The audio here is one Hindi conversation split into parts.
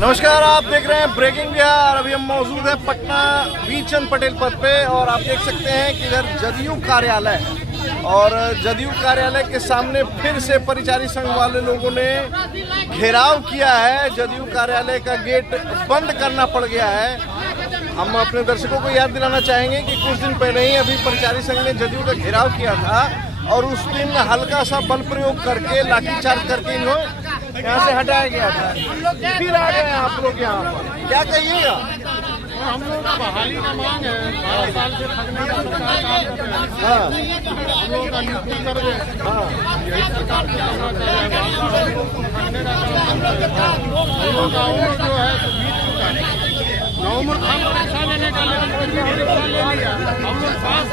नमस्कार, आप देख रहे हैं ब्रेकिंग बिहार। अभी हम मौजूद हैं पटना वीरचंद पटेल पथ पे और आप देख सकते हैं कि इधर जदयू कार्यालय है और जदयू कार्यालय के सामने फिर से परिचारी संघ वाले लोगों ने घेराव किया है। जदयू कार्यालय का गेट बंद करना पड़ गया है। हम अपने दर्शकों को याद दिलाना चाहेंगे कि कुछ दिन पहले ही अभी परिचारी संघ ने जदयू का घेराव किया था और उस दिन हल्का सा बल प्रयोग करके लाठीचार्ज करके इन्हें यहाँ से हटाया गया था। फिर आ गए आप लोग यहाँ पर, क्या कहिएगा? हम लोग का बहाली का मांग है। 12 साल से ठगने का सरकार काम कर रहे हैं। हाँ, हम लोग का नियुक्ति कर दे। हाँ, यही सरकार की आवाज़ है। 12 साल हम लोग को ठगने का काम कर रहे हैं। हम लोग का उम्र जो है तो बीत चुका है। नवम्बर हम परीक्षा लेने का लेकिन परीक्षा ले लिया। हम लोग पास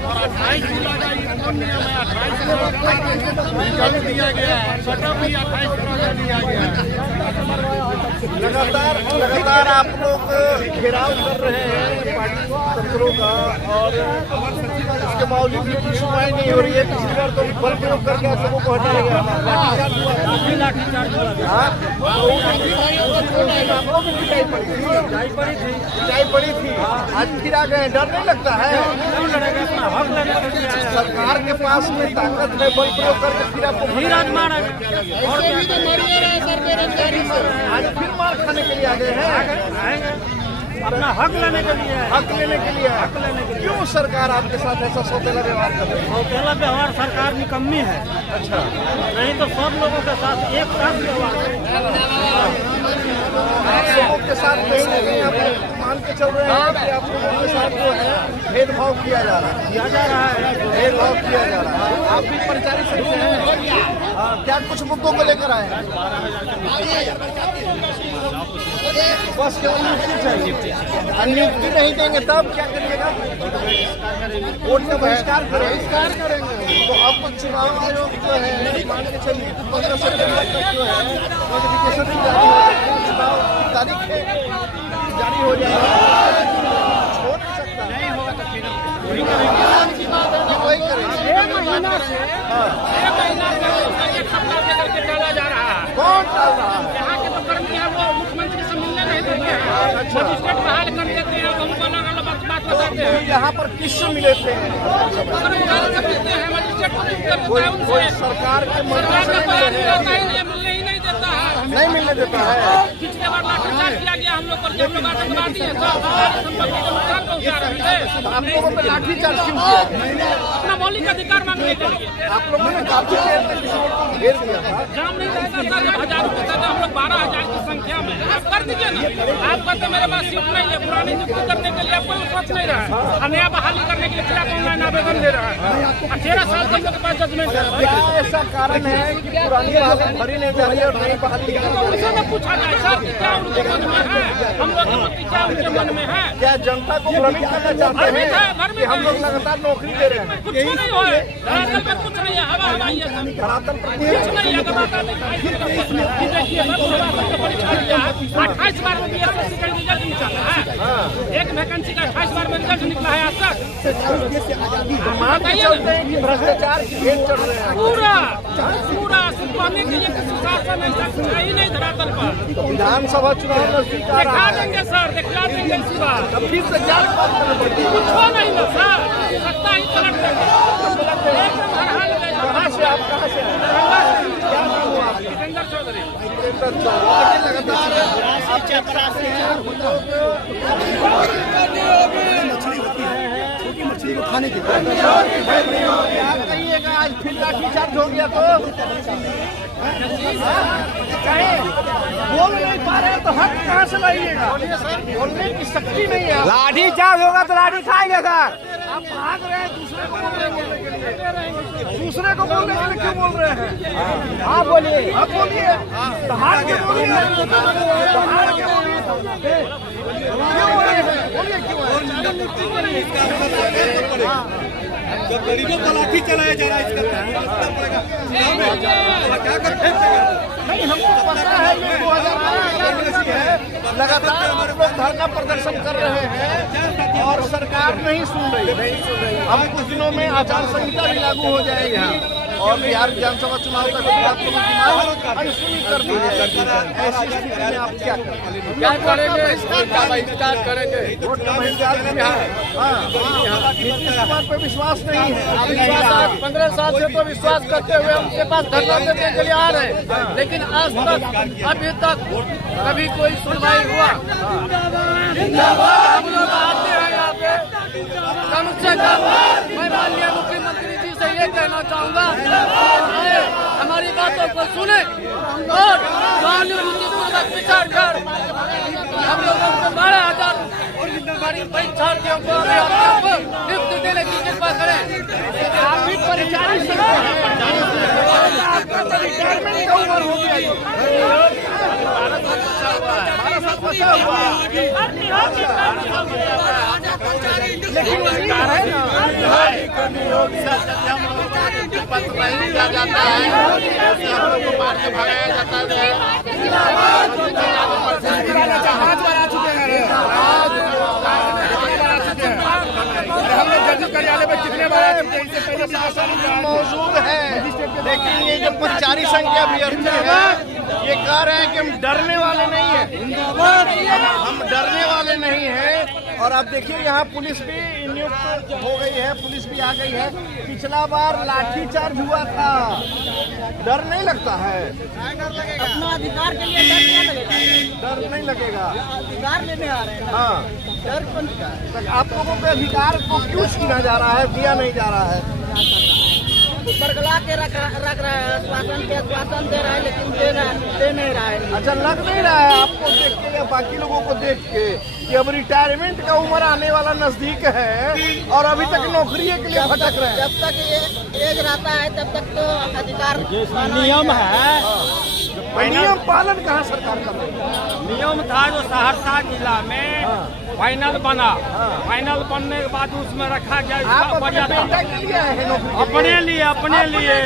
और 28 जिला का ये नियम है। 28 रिजल्ट दिया गया है। सटअप भी 28 का दिया गया है। लगातार आप लोग घेराव कर रहे हैं पार्टी दफ्तरों का और इसके बावजूद भी कुछ सुनवाई नहीं हो रही है। पिछली बार तो बल प्रयोग करके आप लोगों को हटाया गया पिटाई पड़ी थी। आज फिर आ गए, डर नहीं लगता है? सरकार के पास में ताकत है, बल प्रयोग करके फिर आपको आज फिर मार खाने के लिए आ गए हैं। अपना हक लेने के लिए क्यों सरकार आपके साथ ऐसा सौतेला व्यवहार कर रही है? सौतेला व्यवहार सरकार निकम्मी है। अच्छा, नहीं तो सब लोगों के साथ एक साथ व्यवहार आप लोगों के साथ कहीं ना कहीं आप मान के चल रहे हैं कि आप लोगों के साथ जो है भेदभाव किया जा रहा है। भेदभाव किया जा रहा है। आप भी परिचारी संघ से हैं, क्या कुछ मुद्दों को लेकर आए हैं? बस केवल नियुक्ति चाहिए। नियुक्ति नहीं देंगे तब क्या करिएगा? वोट का बहिष्कार करेंगे। तो अब चुनाव आयोग जो है मान के चलिए 15 सितंबर तक जो है नोटिफिकेशन जारी हो जाएगी, चुनाव की तारीखें जारी हो जाएगी। छोड़ नहीं सकता, नहीं होगा तो फिर वही करेंगे। 1 महीना से एक सप्ताह के करके डाला जा रहा है। कौन डाल रहा है? यहाँ के तो कर्मी है वो मुख्यमंत्री से मिलने नहीं देते हैं। मजिस्ट्रेट बहाल कर देते हैं। हमको अलग अलग बात बताते हैं। यहाँ पर किससे मिले थे? कोई सरकार के मंत्री से मिलने ही नहीं देता है। नहीं मिलने देता है। पिछले बार लाठीचार्ज किया गया हम लोग पर। जब लोग आतंकवादी है संपत्ति को नुकसान पहुंचा रहे थे। आप लोगों पे लाठीचार्ज क्यों किया? अपना मौलिक अधिकार मांगने के लिए। आप लोगों ने काफी देर तक घेर दिया था। जाम नहीं रहता सर। जब 1000 रुपये देते हम लोग 12,000 की संख्या में। आप कर दीजिए ना। आप कहते मेरे पास सीट नहीं है। पुरानी नियुक्ति करने के लिए आपको सोच नहीं रहा है। नया बहाली करने के लिए फिर आप ऑनलाइन आवेदन दे रहा है। 13 साल से हम लोग के पास जजमेंट है। क्या ऐसा कारण है कि पुरानी बहाली भरी नहीं जा रही है और नई बहाली? तो उनसे न पूछा जाए सर कि क्या उनके मन में है। हम लोग की क्या उनके मन में है। क्या जनता को भ्रमित करना चाहते हैं कि हम लोग लगातार नौकरी दे रहे हैं? कुछ नहीं हो धरातल पर कुछ नहीं है। हवा हवाई है सब। धरातल पर कुछ नहीं है। देखिए सब परीक्षा दिया है। 28 बार में बीएसएससी का रिजल्ट निकला है। एक वैकेंसी का 28 बार में रिजल्ट निकला है आज तक। भ्रष्टाचार की भेंट चढ़ रहे हैं पूरा कहने के लिए किसी शासन ऐसा कुछ है ही नहीं धरातल पर। विधानसभा चुनाव नजदीक आ रहा दिखा है। देंगे सर, दिखला देंगे इसी बार। अब फिर से क्या बात करना पड़ती है? कुछ हो नहीं ना सर, सत्ता ही पलट देंगे। एकदम हर हाल में। कहाँ से आप कहाँ से हैं? क्या नाम हुआ आपका? जितेंद्र चौधरी। लगातार मछली को खाने की क्या कहिएगा? आज फिर लाठीचार्ज हो गया तो बोल नहीं पा रहे तो हक कहाँ से लाइएगा? बोलने की शक्ति नहीं है। लाठीचार्ज होगा तो लाठी खाएंगे सर। आप भाग रहे हैं, दूसरे को बोल रहे हैं। दूसरे को बोलने के लिए क्यों बोल रहे हैं? हाँ बोलिए। आप बोलिए, हार के बोलिए, हार के बोलिए। क्यों बोलिए? बोलिए क्यों? जब गरीबों को लाठी चलाया जा रहा है इसका क्या करते हैं? नहीं, हमको पता है ये 2018 का है। लगातार हम लोग धरना प्रदर्शन कर रहे हैं और सरकार नहीं सुन रही। हम कुछ दिनों में आचार संहिता भी लागू हो जाएगी यहाँ और बिहार विधानसभा चुनाव तक आप लोगों की मांग अनसुनी कर दी जाएगी। ऐसी स्थिति में आप क्या करेंगे? क्या करेंगे? इसका बहिष्कार करेंगे। वोट का बहिष्कार करेंगे। हाँ, नीतीश कुमार पे विश्वास नहीं है। 15 साल से तो विश्वास करते हुए उनके पास धरना देने के लिए आ रहे हैं, लेकिन आज तक अभी तक कभी कोई सुनवाई हुआ। हम लोग आते हैं यहाँ पे, कम से कम मैं माननीय मुख्यमंत्री जी से ये कहना चाहूँगा, हमारी बातों को सुने और सहानुभूतिपूर्वक विचार कर हम लोगों को 12,000 परीक्षार्थियों को नियुक्ति देने की कृपा करें। आप भी परिचारी पत्र नहीं दिया जाता है, मार के भगाया जाता है। हम लोग जज कार्यालय में कितने बार मौजूद है, लेकिन ये जो कर्मचारी संख्या अभ्यर्थी है ये कह रहे हैं कि हम डरने वाले नहीं हैं, हम डरने वाले नहीं हैं। और आप देखिए यहाँ पुलिस भी नियुक्त हो गई है, पुलिस भी आ गई है। पिछला बार लाठीचार्ज हुआ था, डर नहीं लगता है? अपना अधिकार के लिए डर नहीं लगेगा। अधिकार लेने आ रहे हैं। हाँ, डर कौन का? आप लोगों के अधिकार को क्यों छीना जा रहा है, दिया नहीं जा रहा है? बरगला के रख रहा है, आश्वासन दे रहा है, लेकिन दे नहीं रहा है। अच्छा, लग नहीं रहा है आपको देख के या बाकी लोगों को देख के कि अब रिटायरमेंट का उम्र आने वाला नजदीक है और अभी तक नौकरी के लिए भटक रहे हैं? जब तक एज रहता है तब तक तो अधिकार नियम है। नियम पालन कहाँ सरकार कर रही है? नियम था जो सहरसा जिला में फाइनल बना, फाइनल बनने के बाद उसमें रखा गया आप अपने बेटा के लिए आए हैं नौकरी? अपने लिए।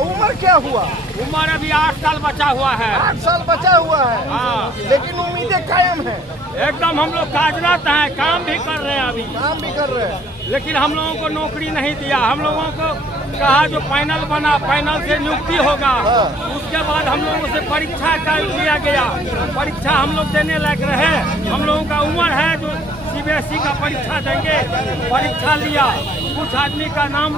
उम्र क्या हुआ? उम्र अभी 8 साल बचा हुआ है। 8 साल बचा हुआ है। हाँ, लेकिन उम्मीदें कायम है, एकदम हम लोग कार्यरत हैं, काम भी कर रहे हैं अभी, काम भी कर रहे हैं। लेकिन हम लोगों को नौकरी नहीं दिया। हम लोगों को कहा जो फाइनल बना, फाइनल से नियुक्ति होगा, उसके बाद हम लोगों से परीक्षा कर लिया गया। परीक्षा हम लोग देने लायक रहे, हम लोगों का उम्र है जो CBSE का परीक्षा देंगे, परीक्षा लिया। कुछ आदमी का नाम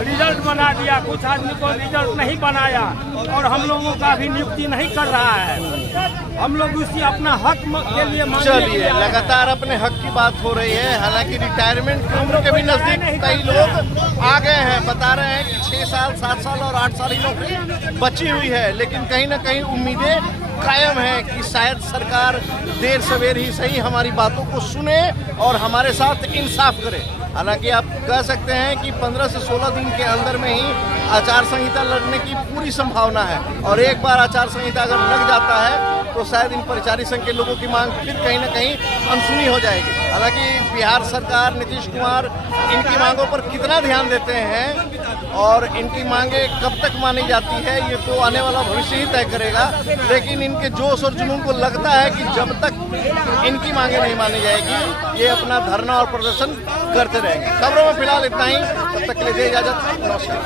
रिजल्ट बना दिया, कुछ आदमी को रिजल्ट नहीं बनाया और हम लोगों का भी नियुक्ति नहीं कर रहा है। हम लोग उसी अपना हक के लिए चलिए, लगातार अपने हक की बात हो रही है। हालांकि रिटायरमेंट की उम्र के भी नजदीक कई लोग आ गए हैं, बता रहे हैं कि 6 साल 7 साल और 8 साल की नौकरी बची हुई है। लेकिन कहीं ना कहीं उम्मीदें कायम है कि शायद सरकार देर सवेर ही सही हमारी बातों को सुने और हमारे साथ इंसाफ करे। हालांकि आप कह सकते हैं कि 15 से 16 दिन के अंदर में ही आचार संहिता लड़ने की पूरी संभावना है और एक बार आचार संहिता अगर लग जाता है तो शायद इन परिचारी संघ के लोगों की मांग फिर कहीं ना कहीं अनसुनी हो जाएगी। हालांकि बिहार सरकार, नीतीश कुमार इनकी मांगों पर कितना ध्यान देते हैं और इनकी मांगे कब तक मानी जाती है ये तो आने वाला भविष्य ही तय करेगा। लेकिन इनके जोश और जुनून को लगता है कि जब तक इनकी मांगे नहीं मानी जाएगी ये अपना धरना और प्रदर्शन करते रहेंगे। खबरों में फिलहाल इतना ही, तब तक के लिए दे इजाजत, नमस्कार।